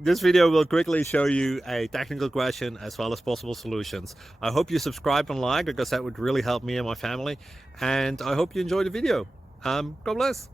This video will quickly show you a technical question as well as possible solutions. I hope you subscribe and like because that would really help me and my family. And I hope you enjoy the video. God bless.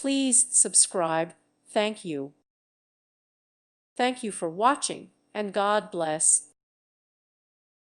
Please subscribe. Thank you. Thank you for watching, and God bless.